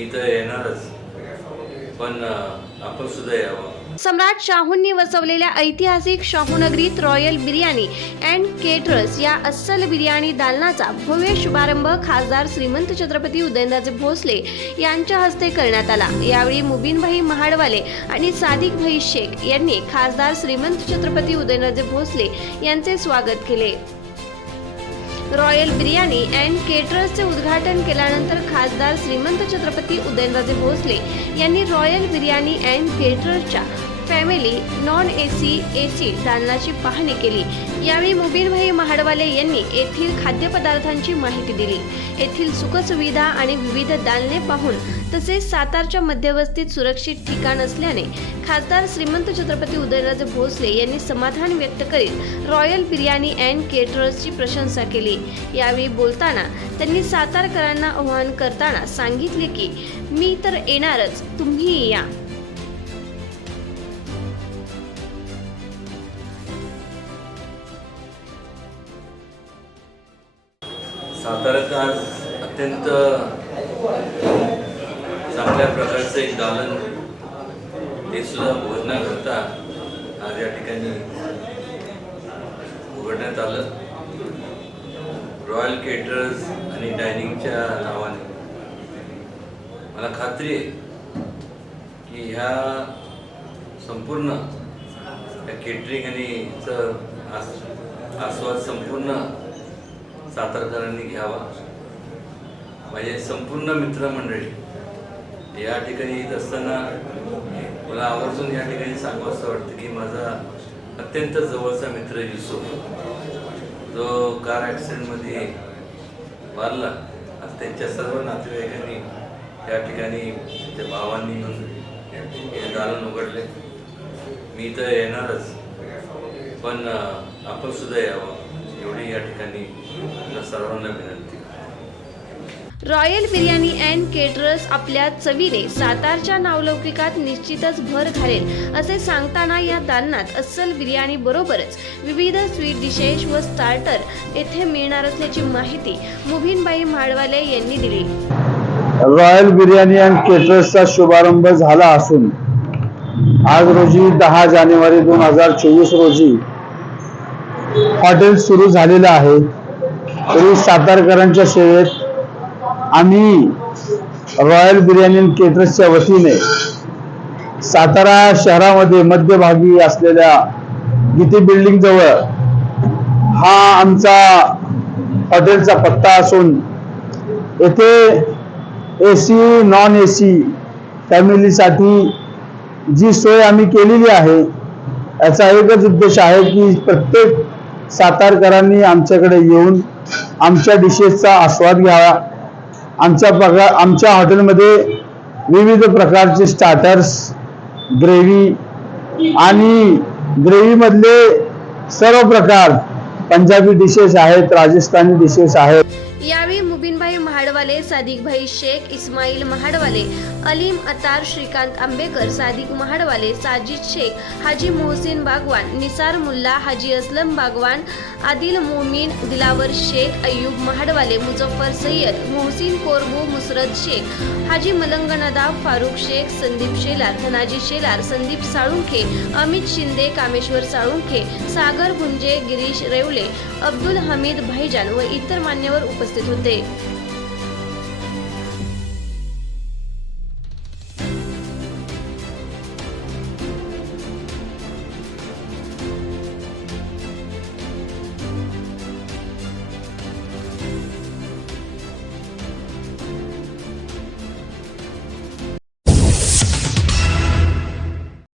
मी तर येणारच, पण आपण सुद्धा यावं. सम्राट शाहूंनी वसवलेल्या ऐतिहासिक शाहूनगरीत रॉयल बिर्याणी अँड केटरर्स या अस्सल बिर्याणी दालनाचा भव्य शुभारंभ खासदार श्रीमंत छत्रपती उदयनराजे भोसले यांच्या हस्ते करण्यात आला। यावेळी मुबीनभाई महाडवाले आणि सादिकभाई शेख यांनी खासदार श्रीमंत छत्रपती उदयनराजे भोसले यांचे स्वागत केले। रॉयल बिर्याणी अँड केटरर्सचे उद्घाटन केल्यानंतर खासदार श्रीमंत छत्रपती उदयनराजे भोसले यांनी रॉयल बिर्याणी अँड केटरर्सच्या फॅमिली नॉन एसी दालनाची पाहणी केली। यावेळी मुबीनभाई महाडवाले यांनी येथील खाद्यपदार्थांची माहिती दिली। येथील सुखसुविधा आणि विविध दालने पाहून तसेच सातारच्या मध्यवस्तीत सुरक्षित ठिकाण असल्याने खासदार श्रीमंत छत्रपती उदयनराजे भोसले यांनी समाधान व्यक्त करीत रॉयल बिर्याणी अँड केटरर्सची प्रशंसा केली। यावेळी बोलताना त्यांनी सातारकरांना आवाहन करताना सांगितले की मी तर येणारच, तुम्ही या। साताऱ्यात आज अत्यंत चांगल्या प्रकारचं एक दालन ते सुद्धा भोजनाकरता आज या ठिकाणी उघडण्यात आलं। रॉयल केटरर्स आणि डायनिंगच्या नावाने मला खात्री आहे की ह्या संपूर्ण केटरिंग आणि आस्वाद संपूर्ण सातारकरांनी घ्यावा। माझे संपूर्ण मित्रमंडळी या ठिकाणी येत असताना मला आवर्जून या ठिकाणी सांगावंसं वाटतं की माझा अत्यंत जवळचा मित्र युसुफ जो कार ॲक्सिडेंटमध्ये वारला, आज त्यांच्या सर्व नातेवाईकांनी या ठिकाणी त्या भावांनी हे दालन उघडले। मी तर येणारच, पण आपण सुद्धा यावं एवढी या ठिकाणी सर्वांना विनंती। रॉयल बिर्याणी अँड केटरर्स आपल्या चवीने सातारच्या नावलौकिकात निश्चितच भर घालेल असे सांगताना या दालनात अस्सल बिर्याणी बरोबरच विविध स्वीट डिशेस व स्टार्टर येथे मिळणार असल्याची माहिती मुबीनभाई महाडवाले यांनी दिली। रॉयल बिर्याणी अँड केटरर्सचा शुभारंभ झाला असून आज रोजी 10 जानेवारी 2024 रोजी हॉटेल सुरू झालेलं आहे। तरी सातारकरांच्या सेवेत आम्ही रॉयल बिर्याणी अँड केटरर्सच्या वतीने सातारा शहरामध्ये मध्यभागी असलेल्या गीते बिल्डिंग जवळ हा आमचा हॉटेलचा पत्ता असून येथे एसी नॉन एसी फॅमिलीसाठी जी सोय आम्ही केलेली आहे याचा एकच उद्देश आहे की प्रत्येक सातारकरांनी आमच्याकडे येऊन आमच्या डिशेसचा आस्वाद घ्यावा। आमच्या हॉटेलमध्ये विविध प्रकारचे स्टार्टर्स, ग्रेव्ही आणि ग्रेव्हीमधले सर्व प्रकार, पंजाबी डिशेस आहेत, राजस्थानी डिशेस आहेत। यावेळी मुबीनभाई महाडवाले, सादिकभाई शेख, इस्माईल महाडवाले, अलीम अतार, श्रीकांत आंबेकर, सादिक महाडवाले, साजिद शेख, हाजी मोहसिन बागवान, निसार मुल्ला, हाजी असलम बागवान, आदिल मोमीन, दिलावर शेख, अय्यूब महाडवाले, मुजफ्फर सय्यद, मोहसिन कोरबू, मुसरत शेख, हाजी मलंग नदाब, फारुख शेख, संदीप शेलार, धनाजी शेलार, संदीप साळुंखे, अमित शिंदे, कामेश्वर साळुंखे, सागर गुंजे, गिरीश रेवले, अब्दुल हमीद भाईजान व इतर मान्यवर उपस्थित होते।